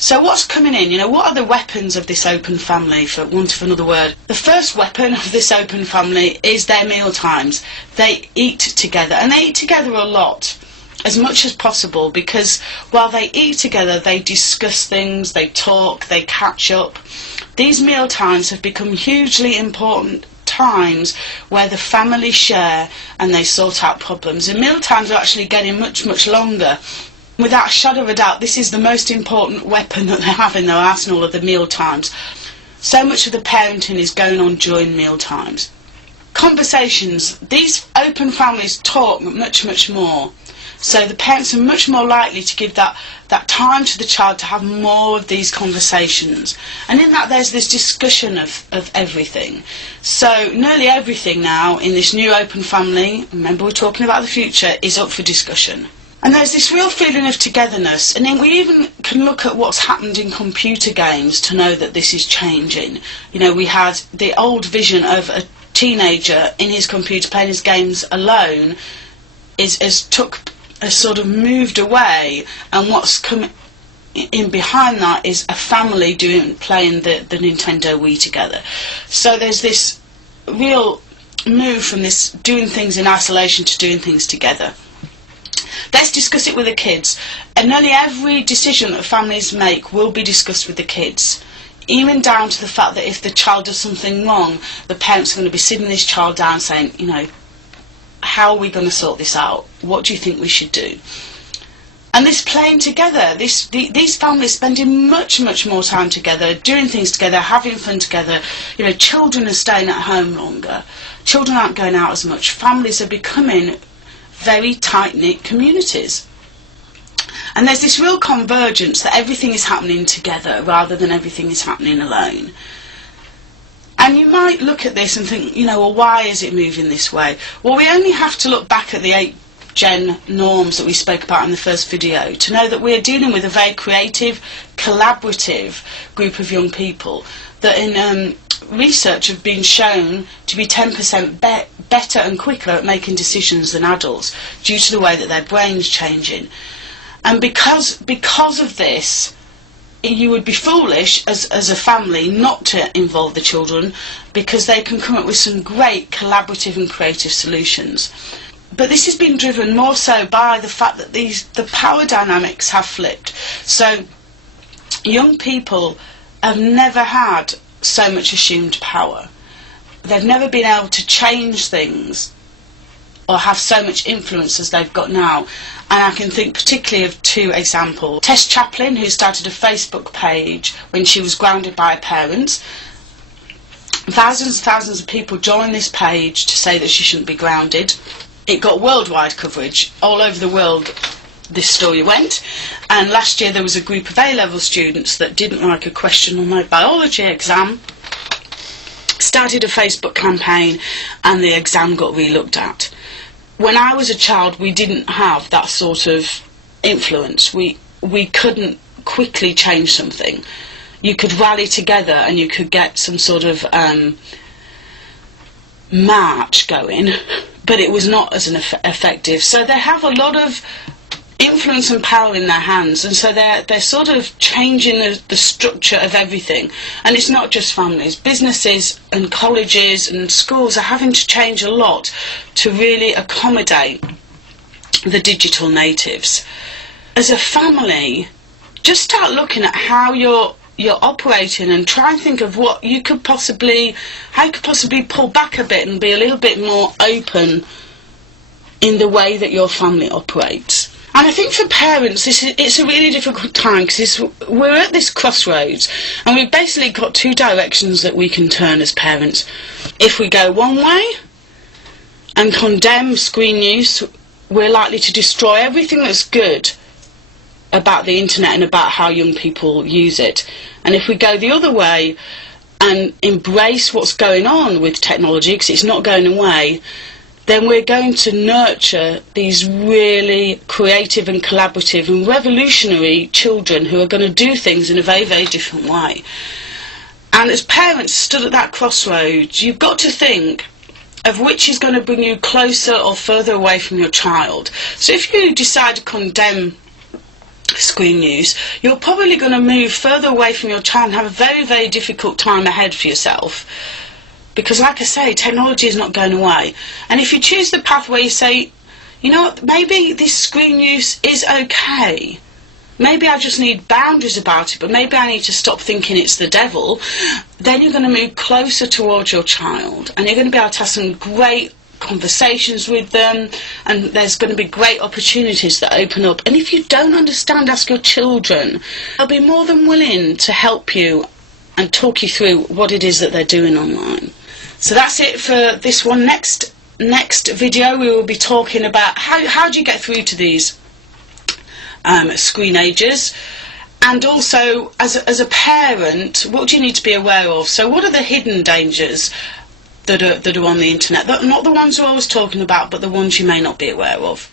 So what's coming in? What are the weapons of this open family, for want of another word? The first weapon of this open family is their meal times. They eat together, and they eat together a lot, as much as possible, because while they eat together, they discuss things, they talk, they catch up. These meal times have become hugely important times where the family share and they sort out problems. And meal times are actually getting much, much longer. Without a shadow of a doubt, this is the most important weapon that they have in their arsenal, of the meal times. So much of the parenting is going on during meal times. Conversations. These open families talk much, much more. So the parents are much more likely to give that time to the child to have more of these conversations. And in that there's this discussion of everything. So nearly everything now in this new open family, remember we're talking about the future, is up for discussion. And there's this real feeling of togetherness. And then we even can look at what's happened in computer games to know that this is changing. We had the old vision of a teenager in his computer playing his games alone has sort of moved away, and what's come in behind that is a family playing the Nintendo Wii together. So there's this real move from this doing things in isolation to doing things together. Let's discuss it with the kids, and nearly every decision that families make will be discussed with the kids, even down to the fact that if the child does something wrong, the parents are going to be sitting this child down saying, how are we going to sort this out? What do you think we should do? And this playing together, these families spending much, much more time together, doing things together, having fun together. Children are staying at home longer. Children aren't going out as much. Families are becoming very tight-knit communities. And there's this real convergence that everything is happening together rather than everything is happening alone. And you might look at this and think, well, why is it moving this way? Well, we only have to look back at the 8-gen norms that we spoke about in the first video to know that we're dealing with a very creative, collaborative group of young people that in research have been shown to be 10% better and quicker at making decisions than adults due to the way that their brain's changing. And because of this, you would be foolish as a family not to involve the children, because they can come up with some great collaborative and creative solutions. But this has been driven more so by the fact that the power dynamics have flipped. So young people have never had so much assumed power. They've never been able to change things or have so much influence as they've got now. And I can think particularly of 2 examples. Tess Chaplin, who started a Facebook page when she was grounded by her parents. Thousands and thousands of people joined this page to say that she shouldn't be grounded. It got worldwide coverage. All over the world this story went. And last year there was a group of A-level students that didn't like a question on their biology exam, started a Facebook campaign, and the exam got re-looked at. When I was a child, we didn't have that sort of influence. We couldn't quickly change something. You could rally together and you could get some sort of march going, but it was not as effective. So they have a lot of influence and power in their hands, and so they're sort of changing the structure of everything. And it's not just families. Businesses and colleges and schools are having to change a lot to really accommodate the digital natives. As a family, just start looking at how you're operating and try and think of what you could possibly pull back a bit and be a little bit more open in the way that your family operates. And I think for parents, it's a really difficult time, because we're at this crossroads, and we've basically got 2 directions that we can turn as parents. If we go one way and condemn screen use, we're likely to destroy everything that's good about the internet and about how young people use it. And if we go the other way and embrace what's going on with technology, because it's not going away, then we're going to nurture these really creative and collaborative and revolutionary children who are going to do things in a very, very different way. And as parents stood at that crossroads, you've got to think of which is going to bring you closer or further away from your child. So if you decide to condemn screen use, you're probably going to move further away from your child and have a very, very difficult time ahead for yourself. Because like I say, technology is not going away. And if you choose the path where you say, you know what, maybe this screen use is okay. Maybe I just need boundaries about it, but maybe I need to stop thinking it's the devil. Then you're going to move closer towards your child, and you're going to be able to have some great conversations with them, and there's going to be great opportunities that open up. And if you don't understand, ask your children. They'll be more than willing to help you and talk you through what it is that they're doing online. So that's it for this one. Next video we will be talking about how do you get through to these screenagers, and also as a parent, what do you need to be aware of? So what are the hidden dangers that are on the internet? Not the ones we're always talking about, but the ones you may not be aware of.